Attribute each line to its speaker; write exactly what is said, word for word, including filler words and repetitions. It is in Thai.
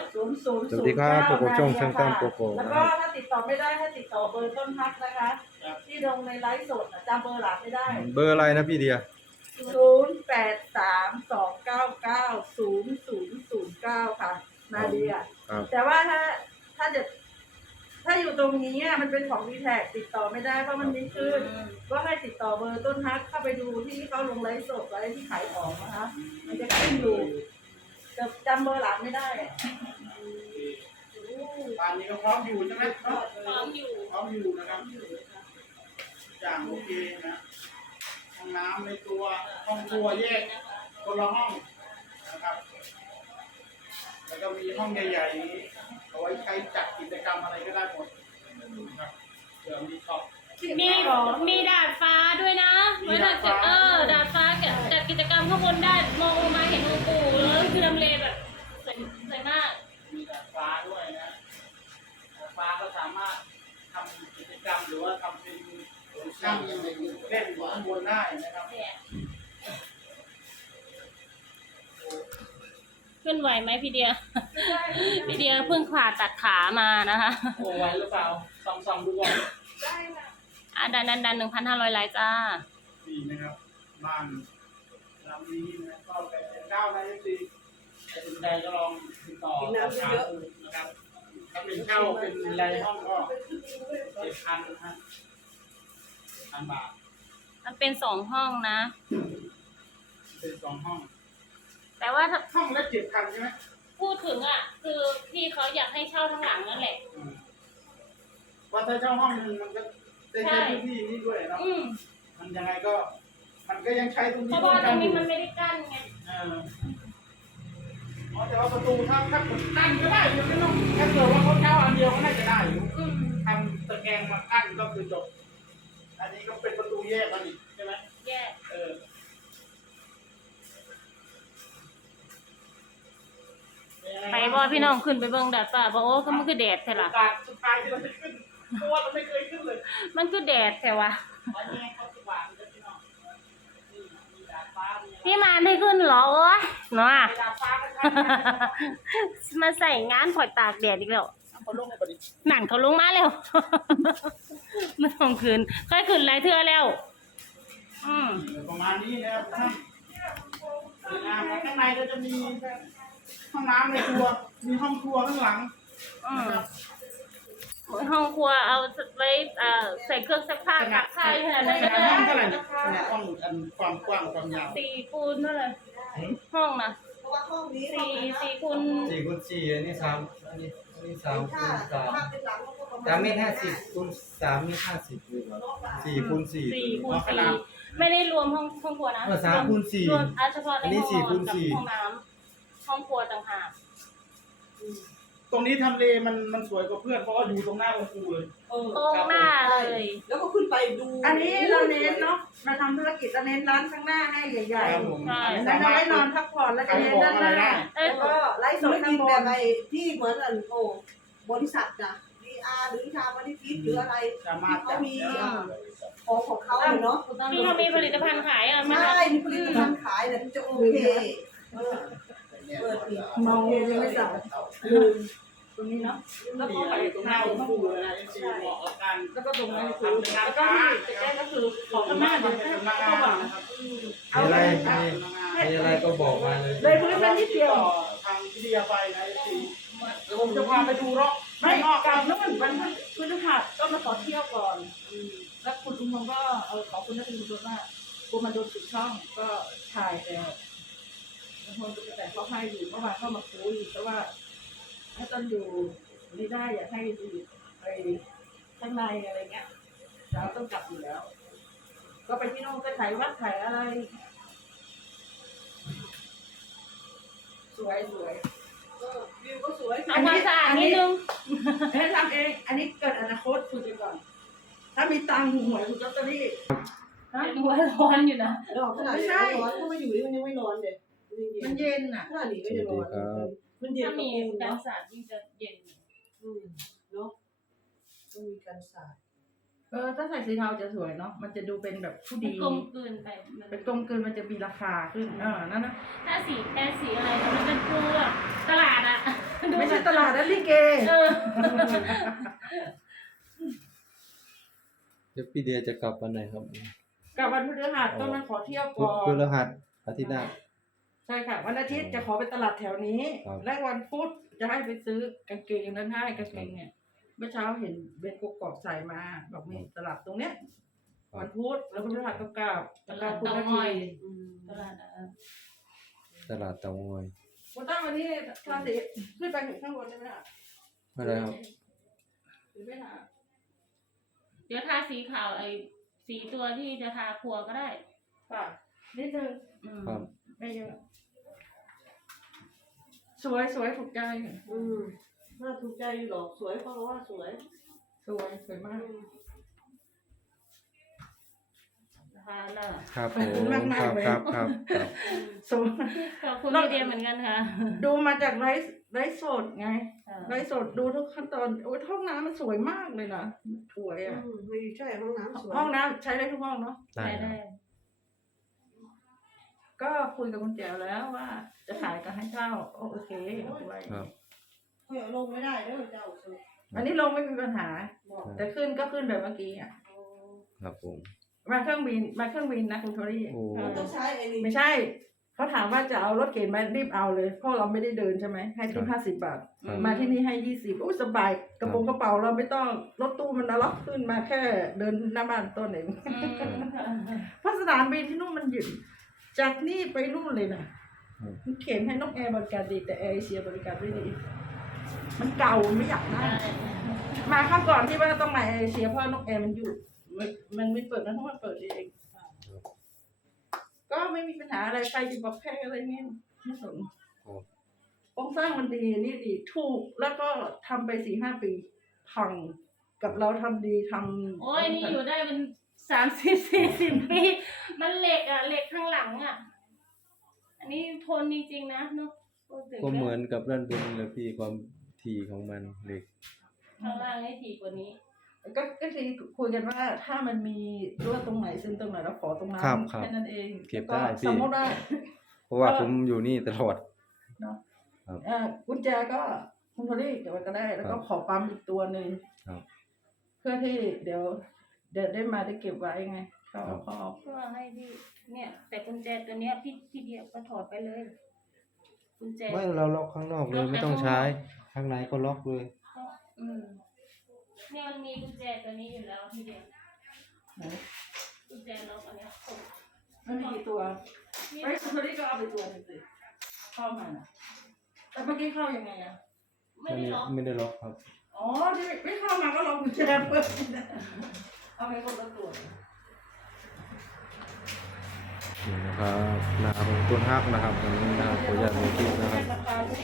Speaker 1: ศูนย์ศูนย์
Speaker 2: สวัสดีครับโกโก้ช่องช่างตั้มโกโก้
Speaker 1: แล้วก็ถ้าติดต่อไม่ได้ถ้าติดต่อเบอร์ต้นฮักนะคะ ที่ลงในไลฟ์สดจำเบอร์หลักไม่ได้
Speaker 2: เบอร์อะไรนะพี่เดีย
Speaker 1: ศูนย์แปดสามสองเก้าเก้าศูนย์ศูนย์ศูนย์เก้าค่ะนาเดีย
Speaker 2: ครับ
Speaker 1: แต่ว่าถ้าถ้าจะถ้าอยู่ตรงนี้มันเป็นของวีแท็กติดต่อไม่ได้เพราะมันไม่ขึ้นก็ให้ติดต่อเบอร์ต้นฮักเข้าไปดูที่เขาลงไลฟ์สดไลฟ์ที่ขายของนะคะมันจะขึ้นอยู่จะจำเบอร์หลักไม่ได้
Speaker 3: บ้านนี้ก็พร้อมอยู่ใช่ไหม
Speaker 4: พร้อมอยู่
Speaker 3: พร้อมอยู่นะครับอย่างโอเคนะห้องน้ำในตัวห้องครัวแยกคนละห้องนะครับแล้วก็มีห้องใหญ่ๆเอาไว้ใช้จัดกิจกรรมอะไรก็ได้หมดนะครับเดี๋ยวมีท็อป
Speaker 4: มีมีดาดฟ้าด้วยนะไว้ถ้าจะเออดาดฟ้าจัดกิจกรรมข้างบนได้มองลงมาเห็นองค์ปู่แล้วคือลำเลแบบสวยสวยมาก
Speaker 3: มีดาดฟ้าด้วยนะดาดฟ้าก็สามารถทำกิจกรรมหรือว่าทำเป็นนั่งเล่นอยู่ข้างบนได้นะครับ
Speaker 4: ขึ้นไหวไหมพี่เดีย พี่เดียเพิ่งผ่าตัดขามานะคะ
Speaker 3: โอ้ไหวหรือเปล่าส่องส่องดูก่อน
Speaker 1: ได้ค่ะ
Speaker 4: อ่ะดันดันดันหนึ่งพันห้าร้อยไลค์จ้า
Speaker 3: ดีนะครับบ้านลำนี้นะก็แปดเก้านะสิใครสนใจก็ลองติดต่อสอบถามดูนะครับถ้าเป็นเช่าเป็นรายห้องก็เจ็ดพันนะฮะพันบาท
Speaker 4: มันเป็นสองห้องนะ
Speaker 3: เป็นสองห้อง
Speaker 4: แต่ว่าถ้า
Speaker 3: ห้องละเจ็ดพันใช่ไหม
Speaker 4: พูดถึงอ่ะ คือพี่เขาอยากให้เช่าทั้งหลังนั่นแหละ
Speaker 3: อืมว่าถ้าเช่าห้องนึงมันก็ได้ใช้พื้นที่นี้ด้วยเนาะ
Speaker 4: อืม
Speaker 3: มันยังไงก็มันก็ยังใช้ตรง
Speaker 4: เพ
Speaker 3: นี้
Speaker 4: ราะว่าตรง
Speaker 3: อ
Speaker 4: นี้
Speaker 3: ยู่
Speaker 4: มันไม่ได้กั้นไง
Speaker 3: เอออ๋อแต่ว่าประตูถ้าถ้าผมกั้นก็ได้อยู่ไม่ต้องถ้าเกิดว่าเขาเช่าอันเดียวก็น่าจะได้อยู่
Speaker 4: อืม
Speaker 3: ทำตะแกรงมากั้นก็คือจบ อันนี้ก็เป็นประตูแยกมาอีกใช่ไหม
Speaker 4: แย่
Speaker 3: เออ
Speaker 4: ไปบ่พี่น้องขึ้นไปเบิ่งดาดฟ้าบอกโอ้ก็มันคือแดดแท้ล่ะ
Speaker 3: โอกาสสุดท้ายที่เราจะขึ้นเพราะว่าเราไม่เคยขึ้นเลย
Speaker 4: มันคือแดดแท้วะ
Speaker 3: วันนี้เขาสว่างเลยพี่น้องนี่มีดาดฟ้ามีอะไร
Speaker 4: พี่มานได้ขึ้นเหรอโอ้ยเนาะ
Speaker 3: ดาดฟ้าก็ใช่
Speaker 4: มาใส่งานข่อยตากแดดอีกแล้ว
Speaker 3: เขาลงในประเด็น
Speaker 4: นั่นเขาลงมาแล้ว ไม่ต้องคืนค่อยขึ้นหลายเทื่อแล้ว อืม
Speaker 3: ประมาณนี้นะครับท่านสวยงามนะข้างในก็จะมีห้องน้ำในครัว มีห้องครัวข้างหลัง
Speaker 4: อืม
Speaker 3: นะครับ
Speaker 4: ห้องครัวเอาไว้เอ่อใส่เครื่องซักผ้าตักผ้าขนาดนั้น
Speaker 3: ข
Speaker 4: ก็
Speaker 3: นาด
Speaker 4: ได้
Speaker 3: ห้องเท่าไหร่เนี่ยขนาดห้องอันความกว้างความยาว
Speaker 4: สี่คูณเท่าไหร่ห้องนะ
Speaker 1: เพราะว่าห้องนี้
Speaker 4: สี่สี่คูณ
Speaker 2: สี่คูณสี่อันนี้สามอันนี้อันนี้สามคู
Speaker 1: ถ้า
Speaker 2: ณสาม
Speaker 1: ถ้าเป็นหลังก็ประมาณ
Speaker 2: สามเมตรห้าสิบคูณสามเมตรห้าสิบเลยเหรอสี่คูณสี่
Speaker 4: สี่คูณสี่ไม่ได้รวมห้องห้องครัวนะ
Speaker 2: เออสามคูณสี่
Speaker 4: รวมอ่ะเฉพาะใน
Speaker 2: อันนี้
Speaker 4: ห้อง
Speaker 2: สี่
Speaker 4: น
Speaker 2: คู
Speaker 4: อน
Speaker 2: ณ
Speaker 4: กับ
Speaker 2: สี่
Speaker 4: ห้องน้ำห้องครัวต่างหาก
Speaker 3: ตรงนี้ทำเลมันมันสวยกว่าเพื่อนเพราะว่าอยู่ตรงหน้าองค์ปู่เลย
Speaker 1: เออ
Speaker 4: ตรงหน้าเลย
Speaker 5: แล้วก็ขึ้นไปดู
Speaker 1: อันนี้เราเน้นเนาะเราทำธุรกิจเราเน้นร้านข้างหน้าให้ใหญ่
Speaker 3: ครับผม
Speaker 4: ใช่
Speaker 1: ๆ
Speaker 3: อั
Speaker 1: แล้ว
Speaker 3: สา
Speaker 1: เรา
Speaker 3: มารถ
Speaker 1: ได้นอนพักผ่อนแล้วจะ
Speaker 3: ขาย
Speaker 1: เน้น
Speaker 3: ของ
Speaker 1: ด้าน
Speaker 3: อะ
Speaker 1: ห
Speaker 3: ไร
Speaker 1: น้า
Speaker 3: ได้
Speaker 4: เอ้ย
Speaker 1: แล้วก็ไลฟ์ส
Speaker 5: ธุ
Speaker 1: ด
Speaker 5: ร
Speaker 1: ข้า
Speaker 5: กิ
Speaker 1: ง
Speaker 5: จ
Speaker 1: บ
Speaker 5: แบบ
Speaker 1: น
Speaker 5: ไอ้ที่เหมือนอันโอ้บริษัทนะดีอาร์หรือชาบริฟิตหรืออะไร
Speaker 3: สามารถ
Speaker 5: เขา
Speaker 3: จัด
Speaker 5: มี
Speaker 3: ได้
Speaker 5: ของของเขาเลยเนาะ
Speaker 4: ที่เขามีผลิตภัณฑ์ขายอ่ะไม่
Speaker 5: ใช่
Speaker 4: ใช่
Speaker 5: มีผลิตภัณฑ์ขายเนี่ยจะโอเคเออเปิดอีก
Speaker 1: เมาเย็นยังไม่สั่งลืมตรงนี้เนาะแล้ว
Speaker 3: มี
Speaker 1: ก็
Speaker 3: อะไรตรงหน้าองค์ปู่เลยนะจริงๆเหมาะกับการ
Speaker 1: แล้วก็ตรงนั้นคือแล้วก็ที่จะแก้ก็คือของข้างหน้าเดี๋ยวแค่ก็หวัง
Speaker 2: มีอะไรมีมีอะไรก็บอกมาเลย
Speaker 1: เลยพื้นมันนิดเดียว
Speaker 3: ทางวิทยาไปนะจริงเดี๋ยวผมจะพาไปดูรอบ
Speaker 1: ไม่
Speaker 3: นอก
Speaker 1: กลับแล้วมันวันพฤหัสก็มาขอเที่ยวก่อนแล้วคุณลุงมงก็เออขอคุณนักคุณว่ากูมาดูสุดช่องก็ถ่ายแต่บางคนก็แต่เขาให้อยู่เมื่อวานเข้ามาคุยแต่ว่าถ้าตอนอยู่ไม่ได้อยากให้ดูไปข้างในอะไรเงี้ยเราต้องกลับอยู่แล้ว ก็ไปที่โน่นก็ถ่ายวัดถ่ายอะไร สวยสวย
Speaker 5: เออวิวก็สวย
Speaker 4: เอาความสะอาดนิดนึง
Speaker 1: เอ้ยทำเอง อันนี้เกิดอนาคตคุณไปก่อน ถ้ามีตังค์ถูกหวยถูกลอตเตอรี่ฮะ
Speaker 4: หัวร้อนอยู่นะ
Speaker 5: ดอกขนาดนี้ไม่ร้อนถ้ามาอยู่นี่มันยังไม่ร้อนเลย
Speaker 1: มันเย็นอ่ะ
Speaker 5: ขนาดนี้ก็จะร้อนมันเย็น
Speaker 4: ถ้า
Speaker 5: กับ
Speaker 4: มี
Speaker 5: เอง
Speaker 4: การ
Speaker 5: เนาะ
Speaker 4: สาดยิ่งจะเย็น
Speaker 5: อืมเนาะต้องมีการสาด
Speaker 1: เออ ถ้าใส่สีเทาจะสวยเนาะ มันจะดูเป็นแบบผู้
Speaker 4: มัน
Speaker 1: ดี
Speaker 4: กลมกลืนไปมัน
Speaker 1: เป็นกลมกลืนมันจะมีราคาขึ้นเออนั่นนะ
Speaker 4: ถ้าสีแค่สีอะไรมันเป็นปูแบบตลาดอ่ะ ดู
Speaker 1: ไม่ใช่ตลาดนั้นลิเก
Speaker 4: เออ
Speaker 2: เดี๋ยวพี่เดียจะกลับวันไหนครับ
Speaker 1: กับวันพฤหัสก็มาขอเที่ยว
Speaker 2: พุธ
Speaker 1: ก่อ
Speaker 2: พฤ
Speaker 1: น
Speaker 2: หัสอาทิตย์หน้า
Speaker 1: ใช่ค่ะ วันอาทิตย์จะขอไปตลาดแถวนี้
Speaker 2: ครับ
Speaker 1: และวันพุธจะให้ไปซื้อกางเกงนั้นให้กางเกงเนี่ยเมื่อเช้าเห็นเบนกกอกใส่มาบอกมีตลาดตรงเนี้ยวันพุธแล้วพฤหัสก็กลับ
Speaker 4: ตลาด
Speaker 1: คุณ
Speaker 4: เตา
Speaker 1: นา
Speaker 4: ง้อ
Speaker 1: ที
Speaker 4: ย
Speaker 5: อืม
Speaker 4: ตลาดเออ
Speaker 2: ตลาดเตางอย
Speaker 1: คุณตั้งวันนี้ทาสีขึ้นไปถึงข้างบนได้ไหมล่ะ
Speaker 2: อะไรครับ
Speaker 1: หรือไม่ล่ะ
Speaker 4: เดี๋ยวทาสีขาวไอ้สีตัวที่จะทาครัวก็ได้
Speaker 1: ค่ะนิดนึง
Speaker 4: อืม
Speaker 2: ครับ
Speaker 1: ไม่เยอะสวยสวยถูกใจ
Speaker 5: อืมน่าถูกใจอยู่หรอกสวยเพราะว่าสวย
Speaker 1: สวยสวยมาก
Speaker 4: ทาแล้ว
Speaker 2: ครับผม
Speaker 1: มากมาก
Speaker 2: ครับ
Speaker 1: เลย
Speaker 2: ครับครับครับ
Speaker 1: สวย
Speaker 4: ขอบคุณพี่เดียเหมือนกันค่ะ
Speaker 1: ดูมาจากไลฟ์ไลฟ์สดไง
Speaker 4: เออ
Speaker 1: ไลฟ์สดดูทุกขั้นตอนโอ้ยห้องน้ำมันสวยมากเลยนะสวย
Speaker 5: อื
Speaker 1: อ่ะ
Speaker 5: มไม่ใช่ห้องน้ำสวย
Speaker 1: ห้องน้ำใช้ได้ทุกห้องเนาะ
Speaker 2: ได้
Speaker 4: ได้
Speaker 2: ครับ
Speaker 4: ได้
Speaker 1: ก็คุยกับคุณแจ๋วแล้วว่า จะขายกับให้เช่าโอเคเอาไว้
Speaker 2: ครับ
Speaker 5: เฮ้ยลงไม่ได้เด้อเจ้าสุด
Speaker 1: อันนี้ลงไม่มีปัญหา
Speaker 5: บอก
Speaker 1: แต่ขึ้นก็ขึ้นแบบเมื่อกี้อ่ะ
Speaker 2: ครับผม
Speaker 1: มาเครื่องบินมาเครื่องบินนะคุณโทรี่
Speaker 2: โอ้
Speaker 5: มันต้องใช้ไอ้นี่
Speaker 1: ไม่ใช่เขาถามว่าจะเอารถเข็นมารีบเอาเลยเพราะเราไม่ได้เดินใช่ไหมให้ที่ห้าสิบบาท
Speaker 2: ครับ
Speaker 1: มาที่นี่ให้ยี่สิบโอ้สบายกระโปรงกระเป๋าเราไม่ต้องรถตู้มันเอาล็อกขึ้นมาแค่เดินหน้าบ้านต้นเอง
Speaker 4: อืมค่ะ
Speaker 1: เพราะสนามบินที่นู่นมันหยุดจากนี่ไปนู่นเลยนะมันเข็นให้นกแอร์บริการดีแต่แอร์เอเชียบริการไม่ดี มันเก่าไม่อยากได้
Speaker 4: ได้
Speaker 1: มาข้าวก่อนที่ว่าต้องมาแอร์เอเชียเพราะนกแอร์มันหยุดมันมันไม่เปิดนะเพราะมันเปิดเองก็ไม่มีปัญหาอะไรใครจะบอกแค่อะไรเงี้ยไม่สน
Speaker 2: ครับ
Speaker 1: โครงสร้างมันดีนี่ดีถูกแล้วก็ทำไปสี่ห้าปีพังกับเราทำดีทำ
Speaker 4: โอ้ยนี่อยู่ได้เป็นสามสิบสี่สิบปี มันเหล็กอ่ะเหล็กข้างหลังอ่ะ อันนี้ทนจริงๆนะเนาะพูดถึง
Speaker 2: ก็เหมือนกับด้านบนเลยพี่ความถี่ของมันเหล็ก
Speaker 4: ข้างล่างให้ถี่กว่านี้
Speaker 1: ก็ก็คือคุยกันว่าถ้ามันมีรั่วตรงไหนซึมตรงไหนเราขอตรงนั้น
Speaker 2: ครับครับ
Speaker 1: แค่นั้นเอง
Speaker 2: เก็บได้พี่
Speaker 1: สมมติว่า
Speaker 2: เพราะว่าผมอยู่นี่ตลอด
Speaker 1: เนาะ
Speaker 2: ครับ
Speaker 1: เอ่อกุญแจก็คุณโทรี่เก็บไว้ก็ได้ แล้วก็
Speaker 2: ครับ
Speaker 1: ขอปั๊มอีกตัวหนึ่ง
Speaker 2: ครับ
Speaker 1: เพื่อที่เดี๋ยวเดี๋ยวได้มาได้เก็บไว้ไงเขา
Speaker 2: ครับ
Speaker 1: เขาเอา
Speaker 4: เพื่อให้พี่เนี่ย แต่กุญแจตัวเนี้ยพี่พี่เดียวก็ถอดไปเลยกุญแจ
Speaker 2: ไม่เราล็อกข้างนอกเลยไม่ต้องใช้ข้างในก็ล็อกเลย
Speaker 4: ก็อืมเนี่ยมันมีกุญแจตัวนี้อยู่แล้วพี่เดียว
Speaker 1: ไหน
Speaker 4: กุญแจล็อกอันเนี้ยโอ้
Speaker 1: มันมีกี่ตัว
Speaker 4: นี่
Speaker 1: ไอ้ยคุณโทรี่ก็เอาไปตัวหนึงสิเข้ามาน่ะแต่เมื่อกี้เข้ายังไงอะ
Speaker 4: ไม่ได้ล็อก
Speaker 2: ไม่ได้ล็อกครับ
Speaker 1: อ๋อที่ไม่เข้ามาก็ลองกุญแจเปิดเอาไปคนละตัว
Speaker 2: นี่นะครับนาของต้นฮักนะครับตรงนี้นะครับขออนุญาตลงคลิปนะครับ
Speaker 1: ราคา